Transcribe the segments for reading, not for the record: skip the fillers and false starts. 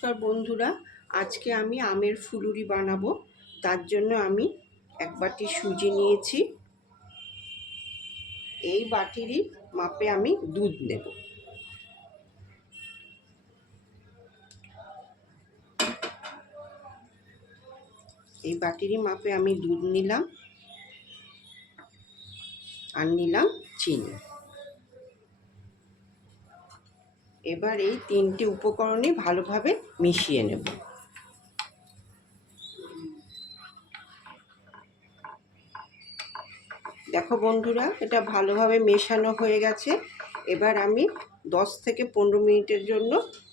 নমস্কার বন্ধুরা, আজকে আমি আমের ফুলুরি বানাবো। তার জন্য আমি এক বাটি সুজি নিয়েছি। এই বাটিরই মাপে আমি দুধ নেব। এই বাটিরই মাপে আমি দুধ নিলাম আর নিলাম চিনি। এবার এই তিনটে উপকরণই ভালোভাবে মিশিয়ে নেব। দেখো বন্ধুরা, এটা ভালোভাবে মেশানো হয়ে গেছে। এবার আমি 10 থেকে 15 মিনিটের জন্য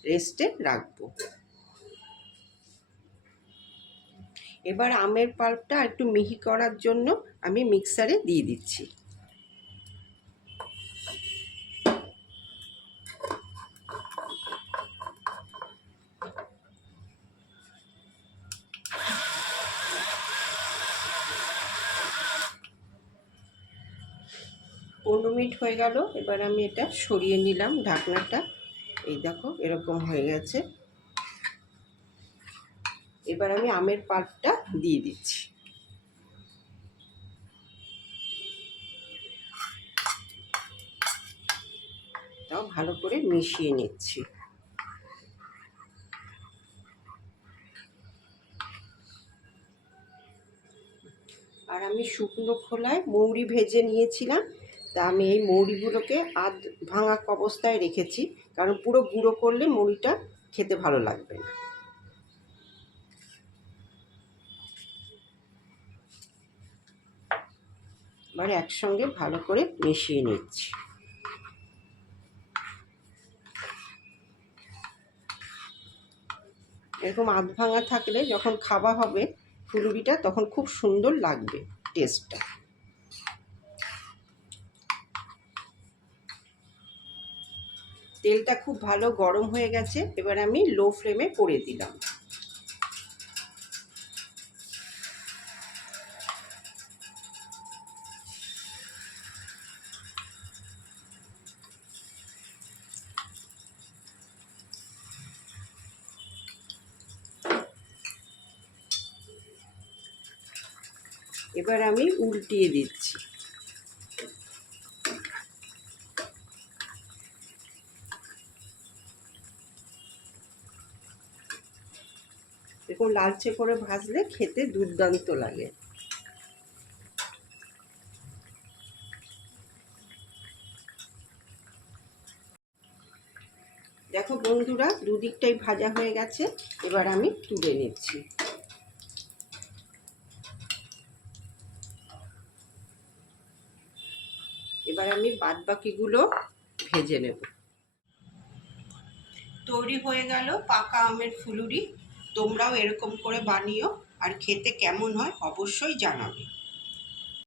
রেস্টে রাখবো। এবার আমের পাল্পটা একটু মিহি করার জন্য আমি মিক্সারে দিয়ে দিচ্ছি। পনেরো মিনিট হয়ে গেল। এবার আমি এটা সরিয়ে নিলাম ঢাকনাটা। এই দেখো এরকম হয়ে গেছে। এবার আমি আমের পাল্পটা দিয়ে দিচ্ছি। তাও ভালো করে মিশিয়ে নিচ্ছি। আর আমি শুকনো খোলায় মৌরি ভেজে নিয়েছিলাম। তা আমি এই মৌরিগুলোকে আধ ভাঙা অবস্থায় রেখেছি, কারণ পুরো গুঁড়ো করলে মৌরিটা খেতে ভালো লাগবে না। এবার একসঙ্গে ভালো করে মিশিয়ে নিচ্ছি। এরকম আধ ভাঙা থাকলে যখন খাওয়া হবে ফুলুরিটা, তখন খুব সুন্দর লাগবে টেস্টটা। তেলটা খুব ভালো গরম হয়ে গেছে। এবার আমি লো ফ্লেমে করে দিলাম। এবার আমি উল্টিয়ে দিচ্ছি। এরকম লালচে করে ভাজলে খেতে দুর্দান্ত লাগে। দেখো বন্ধুরা, দুদিকটাই ভাজা হয়ে গেছে। এবার আমি তুলে নিচ্ছি। এবার আমি বাদবাকিগুলো ভেজে নেব। তৈরি হয়ে গেল পাকা আমের ফুলুরি। তোমরাও এরকম করে বানিও, আর খেতে কেমন হয় অবশ্যই জানাবে।